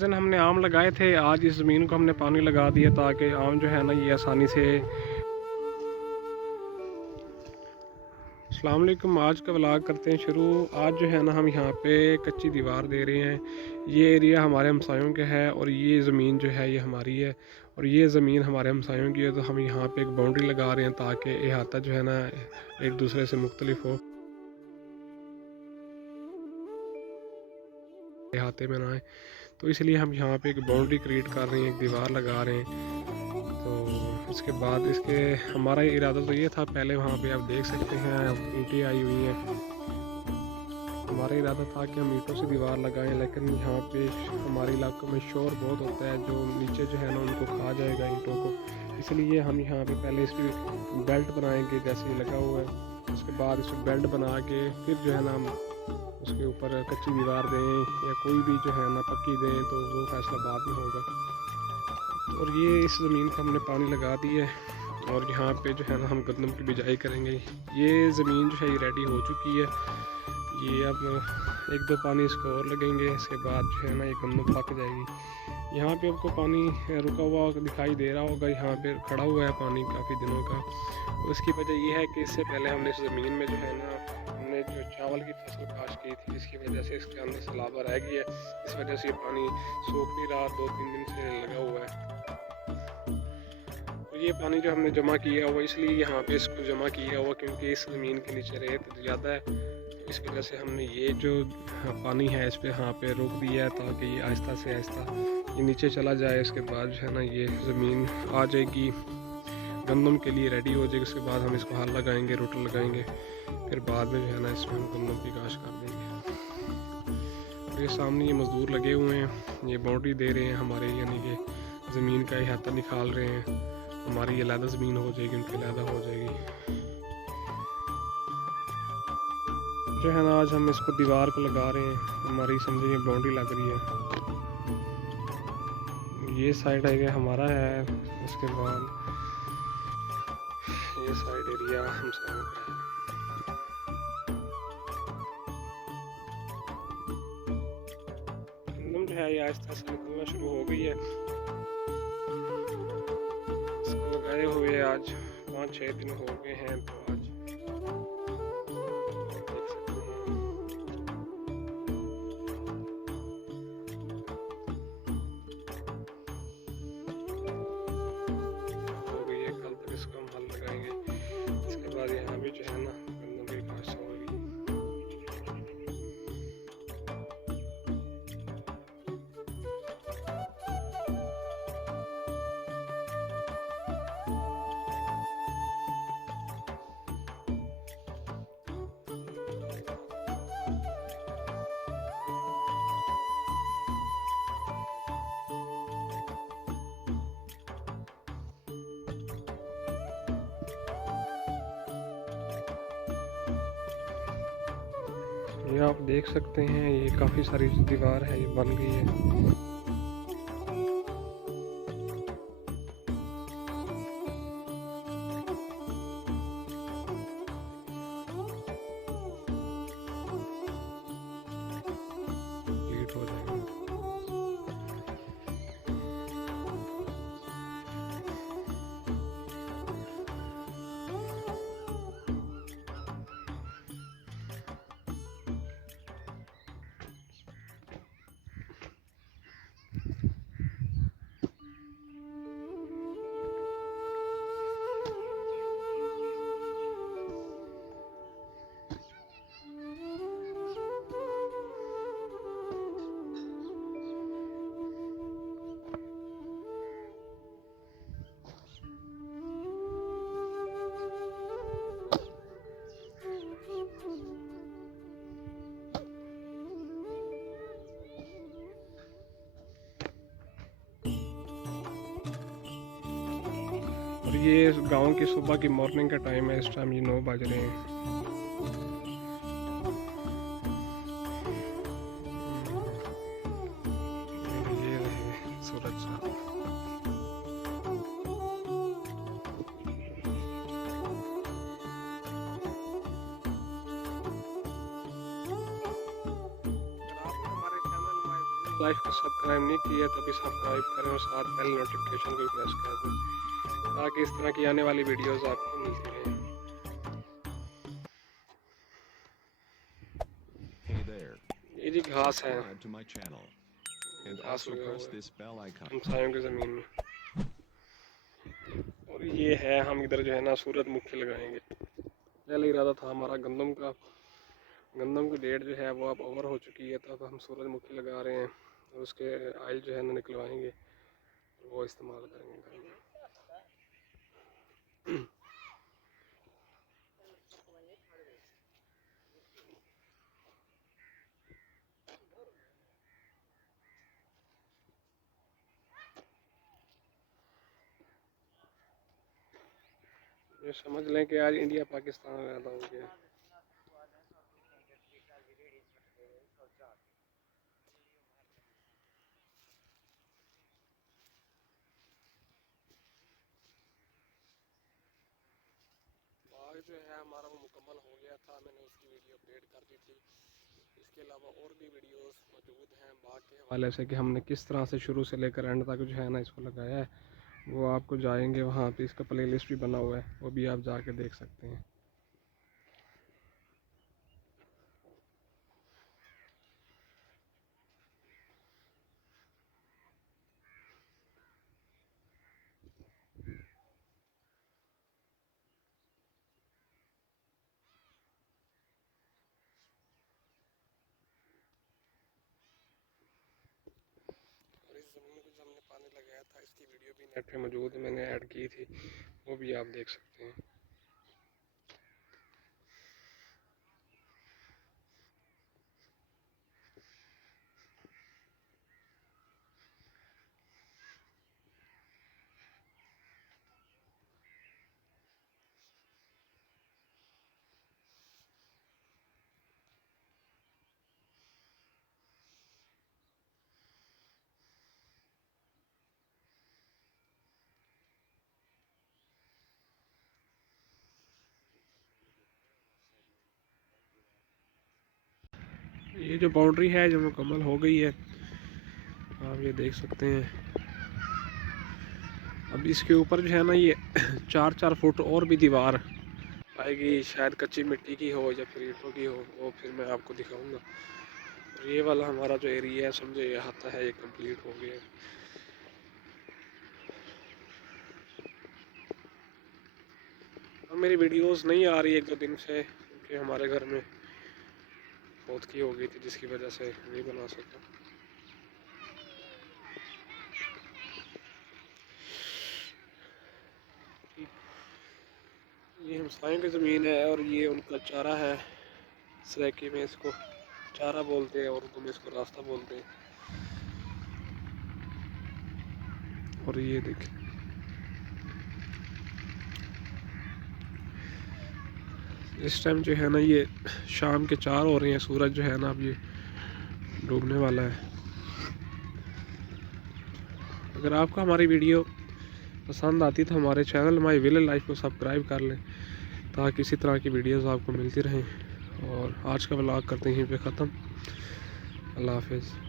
दिन हमने आम लगाए थे, आज इस ज़मीन को हमने पानी लगा दिया ताकि आम जो है ना ये आसानी से। अस्सलाम वालेकुम, आज का व्लॉग करते हैं शुरू। आज जो है ना हम यहाँ पे कच्ची दीवार दे रहे हैं। ये एरिया हमारे हमसायों का है और ये ज़मीन जो है ये हमारी है और ये ज़मीन हमारे हमसायों की है। तो हम यहाँ पे एक बाउंड्री लगा रहे हैं ताकि अहाता जो है ना एक दूसरे से मुख्तलिफ हो, अहाते में ना आए। तो इसलिए हम यहाँ पे एक बाउंड्री क्रिएट कर रहे हैं, एक दीवार लगा रहे हैं। तो इसके बाद इसके हमारा इरादा तो ये था, पहले वहाँ पे आप देख सकते हैं ईंटें आई हुई हैं। हमारा इरादा था कि हम ईंटों से दीवार लगाएं, लेकिन यहाँ पे हमारे इलाकों में शोर बहुत होता है, जो नीचे जो है ना उनको खा जाएगा ईंटों को। इसलिए हम यहाँ पे पहले इसकी बेल्ट बनाएंगे जैसे ये लगा हुआ है। उसके बाद इसको बेल्ट बना के फिर जो है ना हम उसके ऊपर कच्ची दीवार दें या कोई भी जो है ना पक्की दें, तो वो फैसला बाद में होगा। और ये इस ज़मीन को हमने पानी लगा दी है और यहाँ पे जो है ना हम गंदम की बिजाई करेंगे। ये ज़मीन जो है ये रेडी हो चुकी है। ये अब एक दो पानी इसको और लगेंगे, इसके बाद जो है ना ये गंदम पक जाएगी। यहाँ पे आपको पानी रुका हुआ दिखाई दे रहा होगा, यहाँ पे खड़ा हुआ है पानी काफ़ी दिनों का। उसकी वजह यह है कि इससे पहले हमने इस ज़मीन में जो है ना हमने जो चावल की फसल काश की थी, इसकी वजह से इसके अंदर सलाबा रह गई है। इस वजह से ये पानी सूख नहीं रहा, 2-3 दिन से लगा हुआ है। तो ये पानी जो हमने जमा किया हुआ, इसलिए यहाँ पे इसको जमा किया हुआ क्योंकि इस ज़मीन के नीचे रेत ज़्यादा है। इस वजह से हमने ये जो पानी है इस पर यहाँ पे रोक दिया है ताकि ये आहिस्ता से आहिस्ता ये नीचे चला जाए। इसके बाद जो है ना ये ज़मीन आ जाएगी, गंदम के लिए रेडी हो जाएगी। उसके बाद हम इसको हल लगाएंगे, रोटर लगाएंगे, फिर बाद में जो है ना इसमें हम गंदम की काश कर देंगे। ये सामने ये मज़दूर लगे हुए हैं, ये बाउंड्री दे रहे हैं हमारे, यानी कि ज़मीन का अहाता निकाल रहे हैं। हमारी ये अलहदा ज़मीन हो जाएगी, उनकी अलहदा हो जाएगी। जो है ना आज हम इसको दीवार को लगा रहे हैं, हमारी समझे ये बाउंड्री लग रही है। ये साइड है हमारा है, उसके बाद ये साइड एरिया हम सब का है। गंदम जो है ये आहिस्ता से निकलना शुरू हो गई है। इसको लगाए हुए आज 5-6 दिन हो गए हैं। तो आज इसको हम हल लगाएंगे। इसके बाद यहाँ भी जो है ना गंदम की घास होगी। ये आप देख सकते हैं, ये काफ़ी सारी दीवार है, ये बन गई है। कंप्लीट हो जाएगा। और ये गांव की सुबह की मॉर्निंग का टाइम है, इस टाइम ये 9 बज रहे हैं। ये रहे सूरज साहब। लाइफ को सब्सक्राइब नहीं किया तो अभी सब्सक्राइब करें और साथ बेल नोटिफिकेशन को प्रेस कर दें ताकि इस तरह की आने वाली वीडियोस आपको मिलती रहें। ये जी घास है, घास लगा हुआ है हमसायों की ज़मीन में। और ये है, हम इधर जो है ना सूरजमुखी लगाएंगे। पहले इरादा था हमारा गंदम का, गंदम की डेट जो है वो अब ओवर हो चुकी है, तब हम सूरजमुखी लगा रहे हैं और उसके आयल जो है ना निकलवाएंगे, वो इस्तेमाल करेंगे घर में। ये समझ लें कि आज इंडिया पाकिस्तान पैदा हो गया। बाग जो है हमारा वो मुकम्मल हो गया था, मैंने उसकी वीडियो अपडेट कर दी थी। इसके अलावा और भी वीडियोस मौजूद हैं बाग के हवाले से कि हमने किस तरह से शुरू से लेकर एंड तक जो है ना इसको लगाया है। वो आपको जाएंगे वहाँ पे, इसका प्लेलिस्ट भी बना हुआ है, वो भी आप जाके देख सकते हैं। और इस ज़मीन को जो हमने पानी लगाया था इसकी वीडियो भी नेट पे मौजूद है, मैंने ऐड की थी, वो भी आप देख सकते हैं। ये जो बाउंड्री है जो मुकम्मल हो गई है, आप ये देख सकते हैं। अब इसके ऊपर जो है ना ये 4-4 फुट और भी दीवार आएगी, शायद कच्ची मिट्टी की हो या फिर ईंटों की हो, वो फिर मैं आपको दिखाऊंगा। और ये वाला हमारा जो एरिया है समझो ये आता है, ये कंप्लीट हो गया। अब मेरी वीडियोस नहीं आ रही 1-2 दिन से, क्योंकि हमारे घर में पौधकी हो गई थी जिसकी वजह से नहीं बना सका। ये हमसायों की ज़मीन है और ये उनका चारा है। सराइकी में इसको चारा बोलते हैं और उर्दू में इसको रास्ता बोलते हैं। और ये देखें, इस टाइम जो है ना ये शाम के 4 हो रहे हैं, सूरज जो है ना अब ये डूबने वाला है। अगर आपको हमारी वीडियो पसंद आती तो हमारे चैनल माई विलेज लाइफ को सब्सक्राइब कर लें ताकि इसी तरह की वीडियोस आपको मिलती रहें। और आज का व्लॉग करते हैं यहीं पे ख़त्म। अल्लाह हाफिज़।